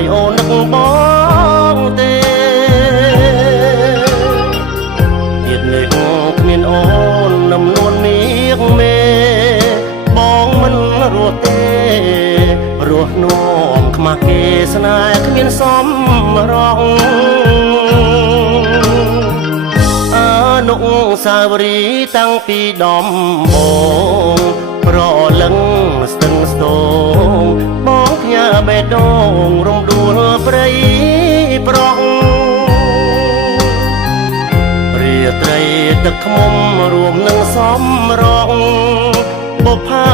យអូននឹកបងទេទៀតនេះគ្មានអូននឹមនួនមៀងមេបងមិនរស់ទេរស់នោមខ្មាស់គេស្នេហ៍គ្មានសមរងនុសាវរីយ៍តាំងពីដំបងប្រលឹងស្ទឹងស្ទងបងផ្ញើបេះដូងរំដួលព្រៃប្រងរាត្រីទឹកឃ្មុំរួមនឹងសំរងបុប្ផា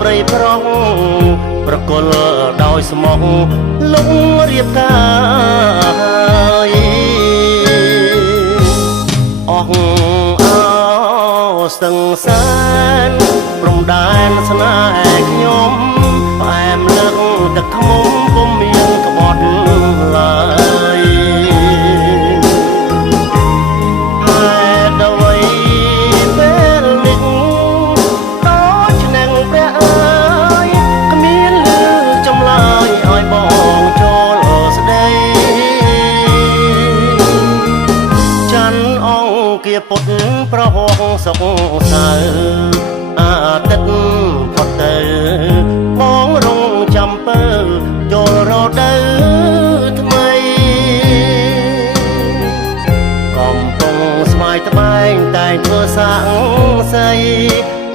ព្រៃប្រងប្រគល់ដោយស្មោះលំរៀបការអស់អោស្ទឹងសានព្រំដែនស្នេហ៍ខ្ញុំផ្អែមលើកទឹកឃ្មុំពុំមានក្បត់ឡើយហេតុអ្វីពេលនេះដូចឆ្នាំងព្រះអើយគ្មានលឺចម្លើយឲ្យបងចូលស្ដីច័ន្ទអង្គាពុទ្ធប្រហោងសុកសៅអាទិត្យផុតទៅបងរងចាំពើចូលរដូវថ្មីកំពុងស្វាយត្បែងតែងធ្វើសាំងសី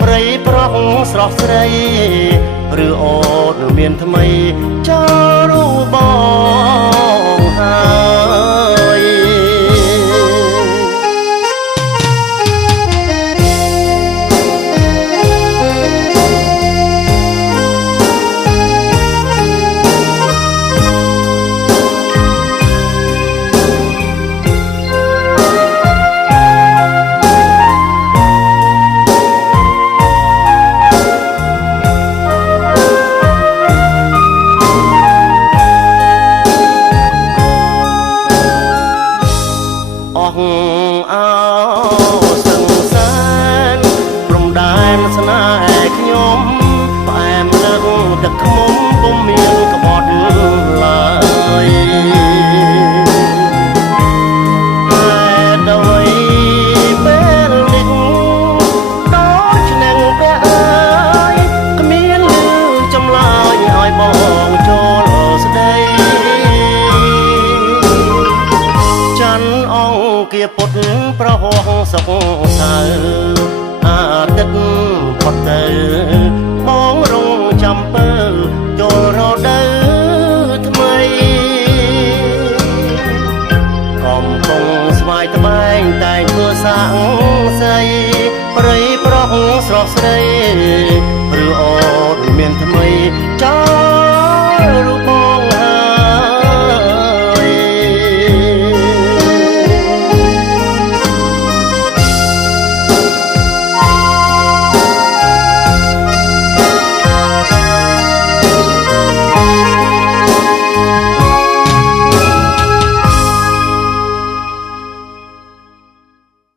ព្រៃប្រោះស្រស់ស្រីឬអូនមានថ្មីចូលរូបបងហើយអោស្ទឹងសានព្រំដែនស្នេហ៍ខ្ញុំផ្អែមលើកទឹកឃ្មុំពុំមានក្បត់ឡើយហេតុអ្វីពេលនេះដូចឆ្នាំងព្រះអើយគ្មានលឺចម្លើយឲ្យបងចូលស្ដីច័ន្ទអង្គាពុទ្ធប្រហោងសុកសៅអាទិត្យផុតទៅបងរងចាំពើចូលរដូវថ្មីកំពុងស្វាយត្បែងតែងធ្វើសាំង